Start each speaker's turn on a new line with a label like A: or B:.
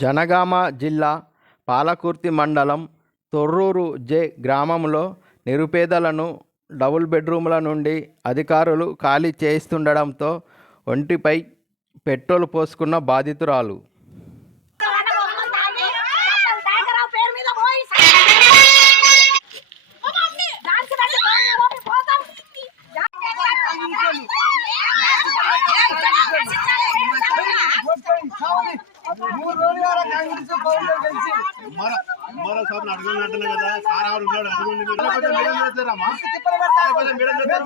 A: జనగామ జిల్లా పాలకుర్తి మండలం తొర్రూరు జె గ్రామంలో నిరుపేదలను డబుల్ బెడ్రూమ్ల నుండి అధికారులు ఖాళీ చేయిస్తుండడంతో ఒంటిపై పెట్రోల్ పోసుకున్న బాధితురాలు.
B: తాగరావు పేరు మీద పోయి డాన్స్ పెట్టి పోయి పోతాం
C: మర మర సాబ్ అడుగుని అంటున్నా కదా సార్ ఆవిడ ఉన్నాడు అడుగుని మీరు కొంచెం మీడియం చేస్తారమ్మా కొంచెం మీడియం చేస్తారు